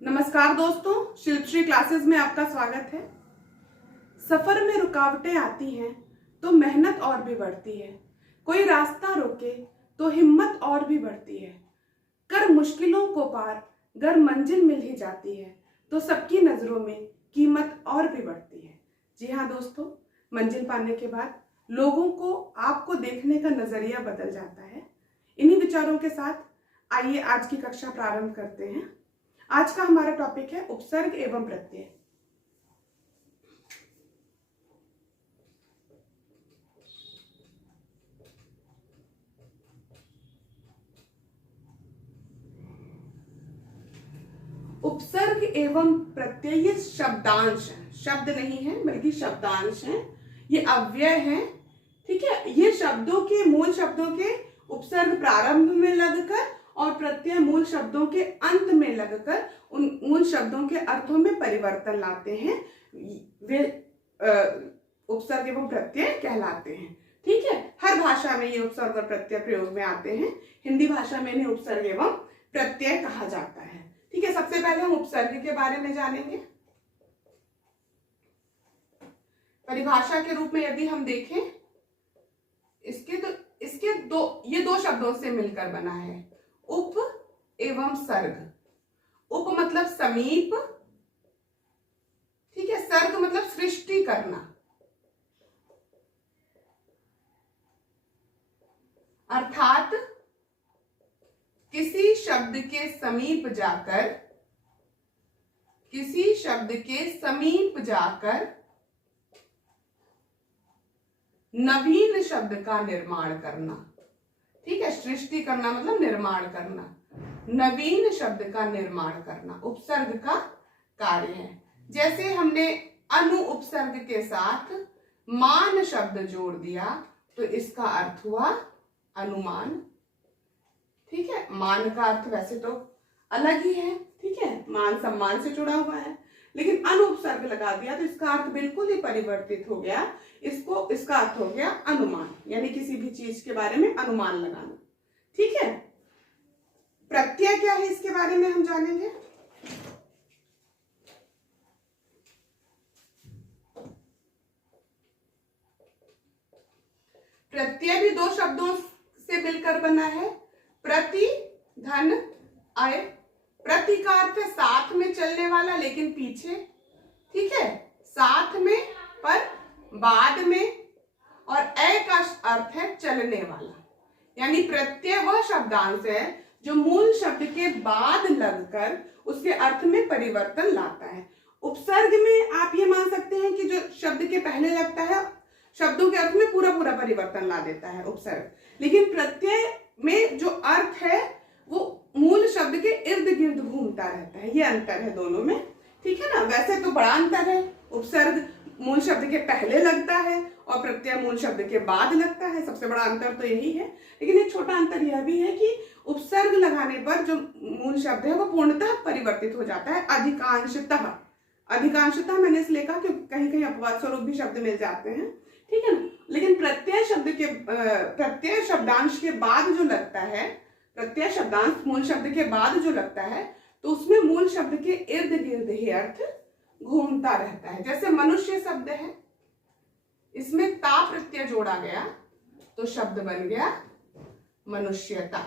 नमस्कार दोस्तों, शिल्पश्री क्लासेस में आपका स्वागत है। सफर में रुकावटें आती हैं तो मेहनत और भी बढ़ती है। कोई रास्ता रोके तो हिम्मत और भी बढ़ती है। कर मुश्किलों को पार गर मंजिल मिल ही जाती है तो सबकी नजरों में कीमत और भी बढ़ती है। जी हाँ दोस्तों, मंजिल पाने के बाद लोगों को आपको देखने का नजरिया बदल जाता है। इन्हीं विचारों के साथ आइए आज की कक्षा प्रारंभ करते हैं। आज का हमारा टॉपिक है उपसर्ग एवं प्रत्यय। उपसर्ग एवं प्रत्यय ये शब्दांश है, शब्द नहीं है बल्कि शब्दांश है। ये अव्यय है, ठीक है। ये शब्दों के मूल शब्दों के उपसर्ग प्रारंभ में लगकर और प्रत्यय मूल शब्दों के अंत में लगकर उन मूल शब्दों के अर्थों में परिवर्तन लाते हैं। वे उपसर्ग एवं प्रत्यय कहलाते हैं, ठीक है। हर भाषा में ये उपसर्ग और प्रत्यय प्रयोग में आते हैं। हिंदी भाषा में इन्हें उपसर्ग एवं प्रत्यय कहा जाता है, ठीक है। सबसे पहले हम उपसर्ग के बारे में जानेंगे। परिभाषा के रूप में यदि हम देखें इसके दो शब्दों से मिलकर बना है, उप एवं सर्ग। उप मतलब समीप, ठीक है। सर्ग मतलब सृष्टि करना, अर्थात किसी शब्द के समीप जाकर नवीन शब्द का निर्माण करना, ठीक है। सृष्टि करना मतलब निर्माण करना, नवीन शब्द का निर्माण करना उपसर्ग का कार्य है। जैसे हमने अनु उपसर्ग के साथ मान शब्द जोड़ दिया तो इसका अर्थ हुआ अनुमान, ठीक है। मान का अर्थ वैसे तो अलग ही है, ठीक है, मान सम्मान से जुड़ा हुआ है, लेकिन अनु उपसर्ग लगा दिया तो इसका अर्थ बिल्कुल ही परिवर्तित हो गया। इसका अर्थ हो गया अनुमान, यानी किसी भी चीज के बारे में अनुमान लगाना, ठीक है। प्रत्यय क्या है इसके बारे में हम जानेंगे। प्रत्यय भी दो शब्दों से मिलकर बना है, प्रति धन अय। प्रति का अर्थ है साथ में चलने वाला लेकिन पीछे, ठीक है, साथ में पर बाद में, और अय का अर्थ है चलने वाला। यानी प्रत्यय वह शब्दांश है जो मूल शब्द के बाद लगकर उसके अर्थ में परिवर्तन लाता है। उपसर्ग में आप ये मान सकते हैं कि जो शब्द के पहले लगता है शब्दों के अर्थ में पूरा परिवर्तन ला देता है उपसर्ग, लेकिन प्रत्यय में जो अर्थ है वो मूल शब्द के इर्द गिर्द घूमता रहता है। ये अंतर है दोनों में, ठीक है ना। वैसे तो बड़ा अंतर है, उपसर्ग मूल शब्द के पहले लगता है और प्रत्यय मूल शब्द के बाद लगता है। सबसे बड़ा अंतर तो यही है, लेकिन एक छोटा अंतर यह भी है कि उपसर्ग लगाने पर जो मूल शब्द है वो पूर्णतः परिवर्तित हो जाता है, अधिकांशतः मैंने इसलिए कहा क्योंकि कहीं कहीं अपवाद स्वरूप भी शब्द मिल जाते हैं, ठीक है ना। लेकिन प्रत्यय शब्दांश के बाद जो लगता है, प्रत्यय शब्दांश मूल शब्द के बाद जो लगता है तो उसमें मूल शब्द के इर्द गिर्द ही अर्थ घूमता रहता है। जैसे मनुष्य शब्द है, इसमें ता प्रत्यय जोड़ा गया तो शब्द बन गया मनुष्यता,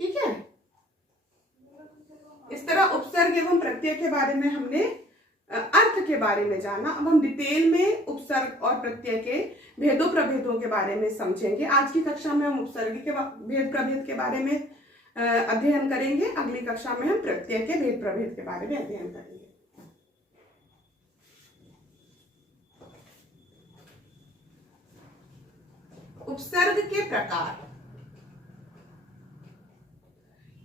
ठीक है। इस तरह उपसर्ग एवं प्रत्यय के बारे में हमने अर्थ के बारे में जाना। अब हम डिटेल में उपसर्ग और प्रत्यय के भेदों प्रभेदों के बारे में समझेंगे। आज की कक्षा में हम उपसर्ग के भेद प्रभेद के बारे में अध्ययन करेंगे। अगली कक्षा में हम प्रत्यय के भेद प्रभेद के बारे में अध्ययन करेंगे। उपसर्ग के प्रकार।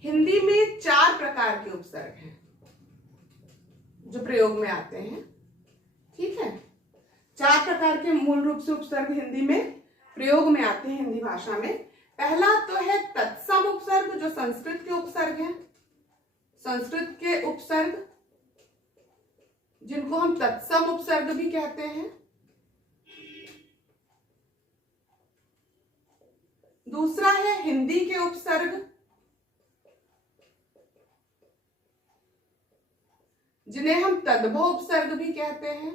हिंदी में 4 प्रकार के उपसर्ग हैं जो प्रयोग में आते हैं, ठीक है। 4 प्रकार के मूल रूप से उपसर्ग हिंदी में प्रयोग में आते हैं हिंदी भाषा में। पहला तो है तत्सम उपसर्ग जो संस्कृत के उपसर्ग हैं। संस्कृत के उपसर्ग जिनको हम तत्सम उपसर्ग भी कहते हैं, दूसरा है हिंदी के उपसर्ग, जिन्हें हम तद्भव उपसर्ग भी कहते हैं।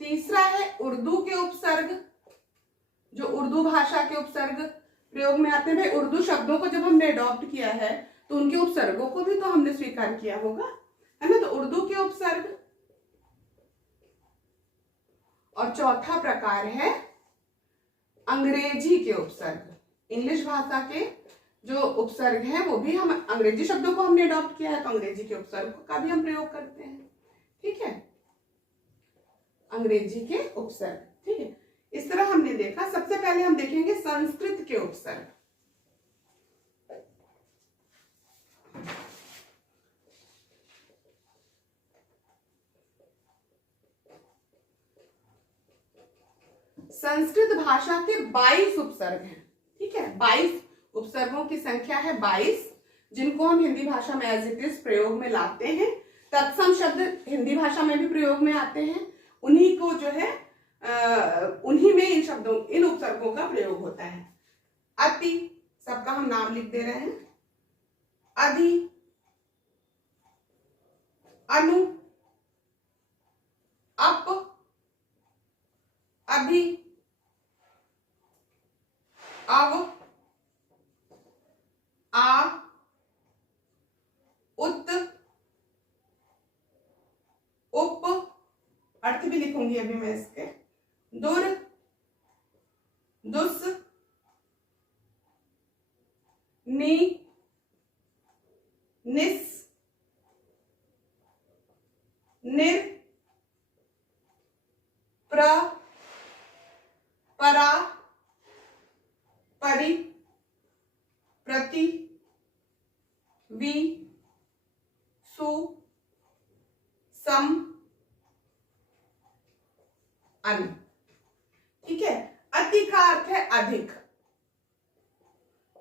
तीसरा है उर्दू के उपसर्ग, जो उर्दू भाषा के उपसर्ग प्रयोग में आते हैं। भाई उर्दू शब्दों को जब हमने अडॉप्ट किया है तो उनके उपसर्गों को भी तो हमने स्वीकार किया होगा, है ना। तो उर्दू के उपसर्ग। और चौथा प्रकार है अंग्रेजी के उपसर्ग। इंग्लिश भाषा के जो उपसर्ग हैं वो भी हम अंग्रेजी शब्दों को हमने अडॉप्ट किया है तो अंग्रेजी के उपसर्ग का भी हम प्रयोग करते हैं। ठीक है, अंग्रेजी के उपसर्ग। ठीक है, इस तरह हमने देखा। सबसे पहले हम देखेंगे संस्कृत के उपसर्ग। संस्कृत भाषा के 22 उपसर्ग हैं। ठीक है, 22 उपसर्गों की संख्या है 22, जिनको हम हिंदी भाषा में एज इट इज प्रयोग में लाते हैं। तत्सम शब्द हिंदी भाषा में भी प्रयोग में आते हैं, उन्हीं को जो है उन्हीं में इन शब्दों इन उपसर्गों का प्रयोग होता है। अति, सबका हम नाम लिख दे रहे हैं। अधि, अनु, अप, अभि, अव, आ, उत, उप, अर्थ भी लिखूंगी अभी मैं इसके। दुर, दुस, नि, निस, निर, प्र, परा, परि, प्रति, वि, सु, सम, अन। ठीक है, अति का अर्थ है अधिक।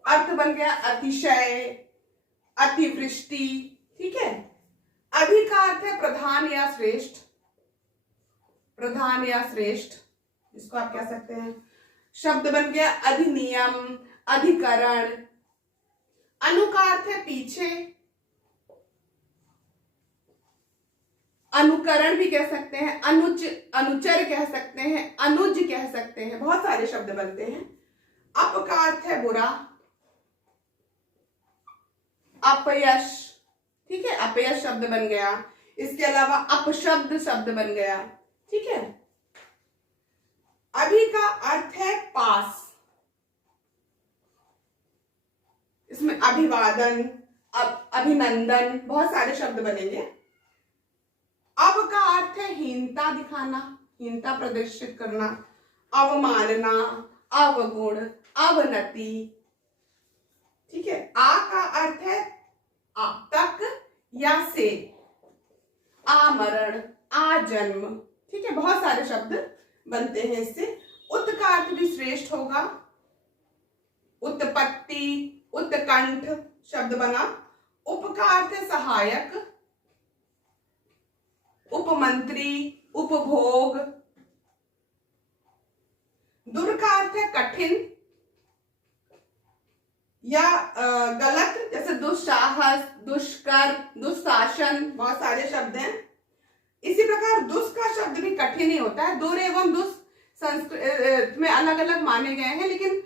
अर्थ बन गया अतिशय, अतिवृष्टि। ठीक है, अधिक का अर्थ है प्रधान या श्रेष्ठ, प्रधान या श्रेष्ठ, जिसको आप कह सकते हैं। शब्द बन गया अधिनियम, अधिकरण। अनु का अर्थ है पीछे, अनुकरण भी कह सकते हैं, अनुज, अनुचर कह सकते हैं, अनुज कह सकते हैं, बहुत सारे शब्द बनते हैं। अप का अर्थ है बुरा, अपयश। ठीक है, अपयश शब्द बन गया। इसके अलावा अपशब्द शब्द बन गया। ठीक है, अभि का अर्थ है पास, इसमें अभिवादन, अभिनंदन, बहुत सारे शब्द बनेंगे। अब का अर्थ है हीनता दिखाना, हीनता प्रदर्शित करना, अवमानना, अवगुण, अवनति। ठीक है, आ का अर्थ है तक या से, आमरण, आजन्म। ठीक है, बहुत सारे शब्द बनते हैं इससे। उत का अर्थ भी श्रेष्ठ होगा, उत्पत्ति, उत्कंठ शब्द बना। उप का अर्थ है सहायक, उपमंत्री, उपभोग। दुर का अर्थ है कठिन या गलत, जैसे दुस्साहस, दुष्कर, दुशासन, बहुत सारे शब्द हैं। इसी प्रकार दुस का शब्द भी कठिन ही होता है। दुर एवं दुस संस्कृत में अलग अलग माने गए हैं, लेकिन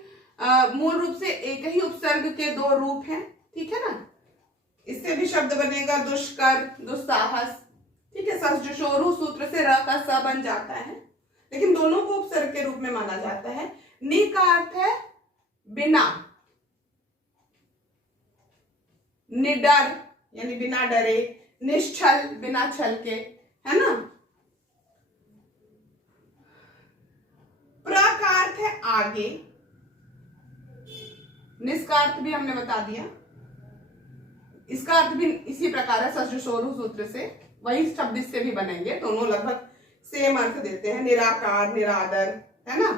मूल रूप से एक ही उपसर्ग के दो रूप हैं। ठीक है ना, इससे भी शब्द बनेगा दुष्कर, दुस्साहस। ठीक है, ससजुषोरु सूत्र से र का स बन जाता है, लेकिन दोनों को उपसर्ग के रूप में माना जाता है। नि का अर्थ है बिना, निडर यानी बिना डरे, निश्चल बिना छल के, है ना। प्र का अर्थ है आगे, निस का अर्थ भी हमने बता दिया। इसका अर्थ भी इसी प्रकार है, ससजुषोरु सूत्र से, वही शब्द इससे भी बनेंगे, दोनों लगभग सेम अर्थ देते हैं। निराकार, निरादर, है ना।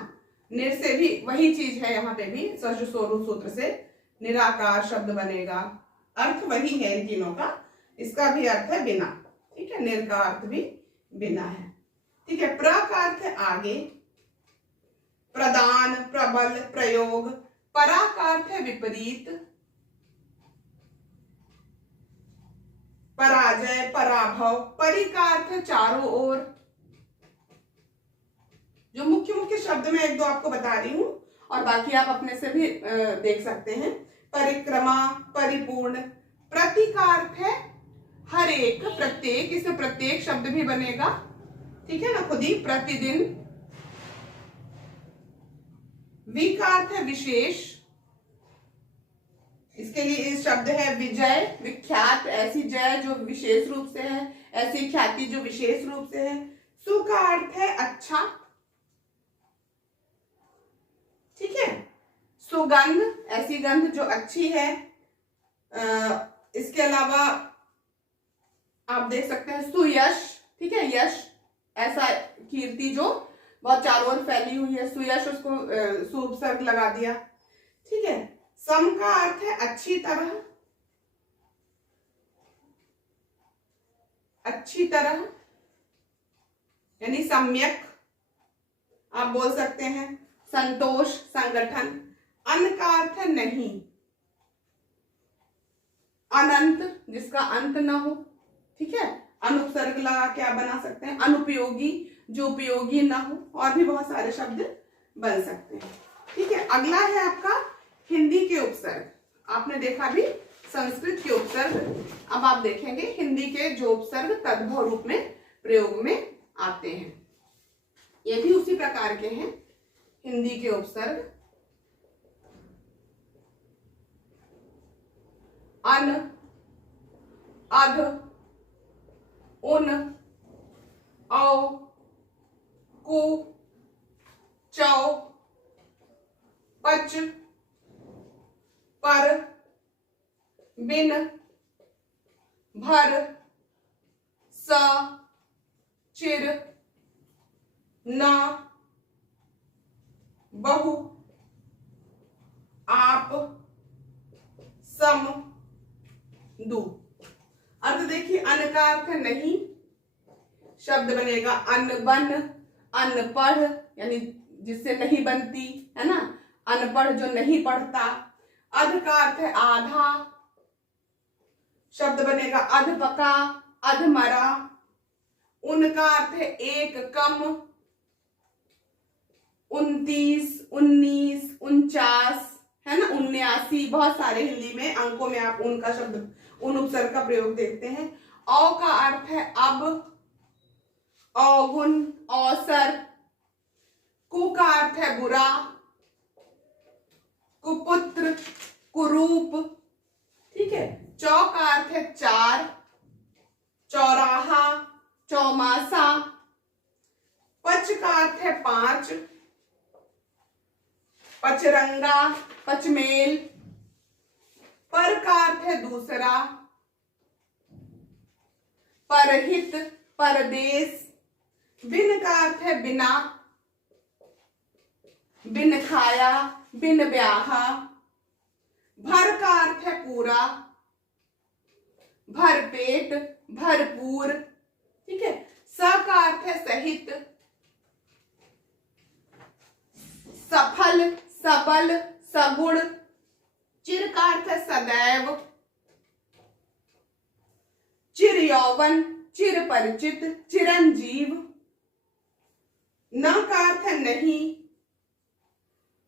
निर से भी वही चीज है, यहाँ पे भी ससजुषोरु सूत्र से निराकार शब्द बनेगा, अर्थ वही है इन तीनों का। इसका भी अर्थ है बिना। ठीक है, निर का अर्थ भी बिना है। ठीक है, प्र का अर्थ है आगे, प्रदान, प्रबल, प्रयोग। परा का अर्थ है विपरीत, पराजय, पराभव। परि का अर्थ है चारों ओर। जो मुख्य मुख्य शब्द मैं एक दो आपको बता रही हूं और बाकी आप अपने से भी देख सकते हैं। परिक्रमा, परिपूर्ण। प्रति का अर्थ है हर एक, प्रत्येक, इसमें प्रत्येक शब्द भी बनेगा, ठीक है ना, खुद ही, प्रतिदिन। वि का अर्थ है विशेष, इसके लिए इस शब्द है विजय, विख्यात, ऐसी जय जो विशेष रूप से है, ऐसी ख्याति जो विशेष रूप से है। सु का अर्थ है अच्छा, ठीक है। सुगंध, ऐसी गंध जो अच्छी है। इसके अलावा आप देख सकते हैं सुयश, ठीक है, यश, ऐसा कीर्ति जो बहुत चारों ओर फैली हुई है, सुयश, उसको सुपसर्ग लगा दिया, ठीक है। सम का अर्थ है अच्छी तरह, अच्छी तरह, यानी सम्यक आप बोल सकते हैं। संतोष, संगठन। अन का अर्थ है नहीं, अनंत, जिसका अंत ना हो, ठीक है। अनुपसर्ग लगा के आप बना सकते हैं। अनुपयोगी, जो उपयोगी ना हो, और भी बहुत सारे शब्द बन सकते हैं, ठीक है। अगला है आपका हिंदी के उपसर्ग। आपने देखा भी संस्कृत के उपसर्ग, अब आप देखेंगे हिंदी के जो उपसर्ग तद्भव रूप में प्रयोग में आते हैं, ये भी उसी प्रकार के हैं हिंदी के उपसर्ग। अन, अध, उन, औ, कु, चौ, पच, पर, बिन, भर, स, चिर, न, बहु, आप, सम, दु। अर्थ देखिए, अन का अर्थ है नहीं, शब्द बनेगा अनबन, अनपढ़, यानी जिससे नहीं बनती, है ना, अनपढ़ जो नहीं पढ़ता। अध का अर्थ है आधा, शब्द बनेगा अधपका, अधमरा। उन का अर्थ है एक, कम, 29, 19, 49, है ना, 79, बहुत सारे हिंदी में अंकों में आप उन का शब्द, उन उपसर्ग का प्रयोग देखते हैं। औ का अर्थ है अब, औगुन, औसर। कु का अर्थ है बुरा, कुपुत्र, कुरूप, ठीक है। चौ का अर्थ है चार, चौराहा, चौमासा। पच का अर्थ है पांच, पचरंगा, पचमेल। पर का अर्थ है दूसरा, परहित, परदेश। बिन का अर्थ है बिना, बिन खाया, बिन ब्याहा। भर का अर्थ है पूरा, भरपेट, भरपूर, ठीक है। स का अर्थ है सहित, सफल, सबल, सगुण। चिर का अर्थ है सदैव, चिर यौवन, चिर परिचित, चिरंजीव। न का अर्थ है नहीं,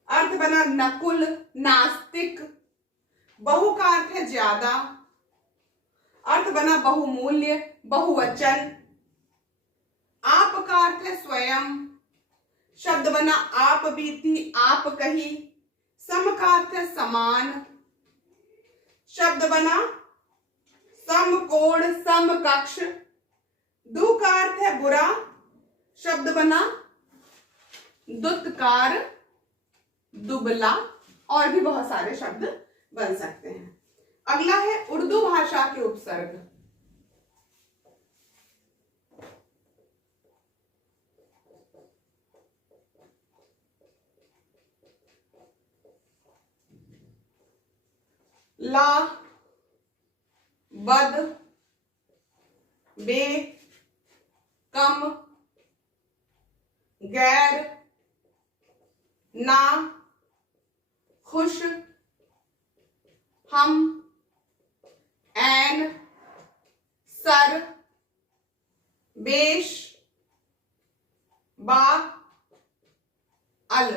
अर्थ बना नकुल, नास्तिक। बहु का अर्थ है ज्यादा, अर्थ बना बहुमूल्य, बहुवचन। आप का अर्थ है स्वयं, शब्द बना आप बीती, आप कही। सम का अर्थ है समान, शब्द बना समकोण, समकक्ष। दु का अर्थ है बुरा, शब्द बना दुत्कार, दुबला, और भी बहुत सारे शब्द बन सकते हैं। अगला है उर्दू भाषा के उपसर्ग। ला, बद, बे, कम, गैर, ना, खुश, हम, एन, सर, बेश, बा, अल।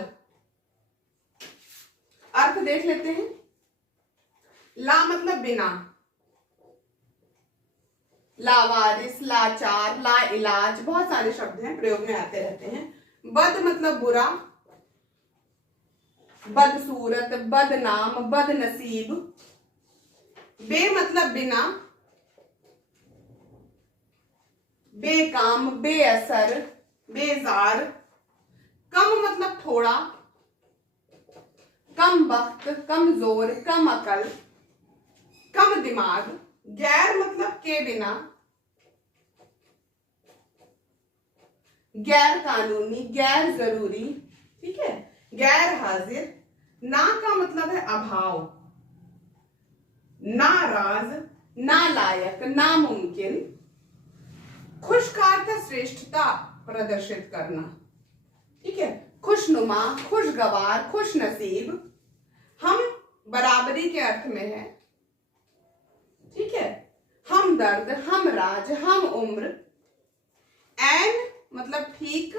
अर्थ देख लेते हैं। ला मतलब बिना, लावारिस, लाचार, ला इलाज, बहुत सारे शब्द हैं, प्रयोग में आते रहते हैं। बद मतलब बुरा, बदसूरत, बदनाम, बदनसीब। बे मतलब बिना, बेकाम, बेअसर, बेजार। कम मतलब थोड़ा, कम वक्त, कमजोर, कम अकल, कम दिमाग। गैर मतलब के बिना, गैर कानूनी, गैर जरूरी, ठीक है, गैर हाजिर। ना का मतलब है अभाव, नाराज, नालायक, नामुमकिन। खुश का अर्थ है श्रेष्ठता प्रदर्शित करना, ठीक है, खुशनुमा, खुशगवार, खुश नसीब। हम बराबरी के अर्थ में है, ठीक है, हमदर्द, हमराज, हम उम्र। एन मतलब ठीक,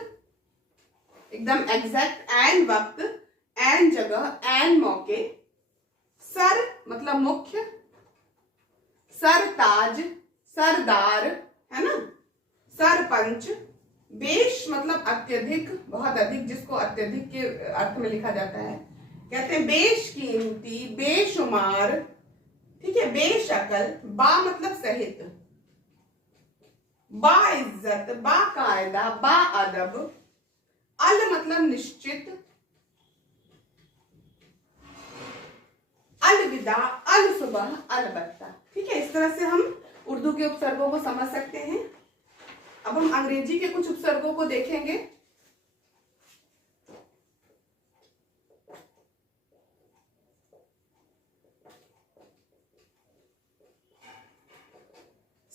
एकदम एग्जैक्ट, एन वक्त, एन जगह, एन मौके। सर मतलब मुख्य, सरताज, सरदार, है ना, सरपंच। बेश मतलब अत्यधिक, बहुत अधिक, जिसको अत्यधिक के अर्थ में लिखा जाता है, कहते हैं बेशकीमती, बेशुमार, ठीक है, बेशकल। बा मतलब सहित, बाइज्जत, बाकायदा, बाअदब। अल मतलब निश्चित, अलविदा, अल सुबह, अलबत्ता। ठीक है, इस तरह से हम उर्दू के उपसर्गों को समझ सकते हैं। अब हम अंग्रेजी के कुछ उपसर्गों को देखेंगे।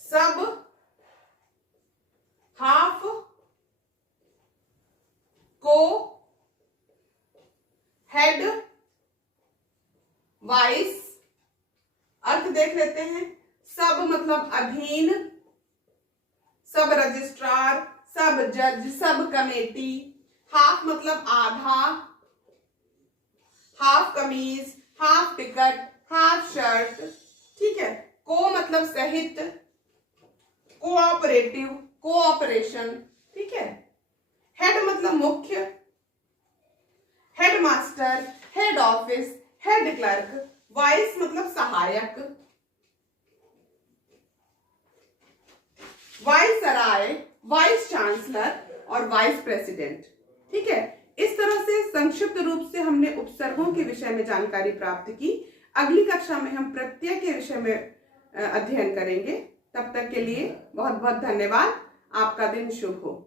सब, हाफ, को, हेड, वाइस। अर्थ देख लेते हैं। सब मतलब अधीन, सब रजिस्ट्रार, सब जज, सब कमेटी। हाफ मतलब आधा, हाफ कमीज, हाफ टिकट, हाफ शर्ट, ठीक है। को मतलब सहित, कोऑपरेटिव, कोऑपरेशन, ठीक है। हेड मतलब मुख्य, headmaster, head office, head clerk. Vice मतलब सहायक, वाइसराय, वाइस चांसलर और वाइस प्रेसिडेंट, ठीक है। इस तरह से संक्षिप्त रूप से हमने उपसर्गों के विषय में जानकारी प्राप्त की। अगली कक्षा में हम प्रत्यय के विषय में अध्ययन करेंगे। तब तक के लिए बहुत बहुत धन्यवाद। आपका दिन शुभ हो।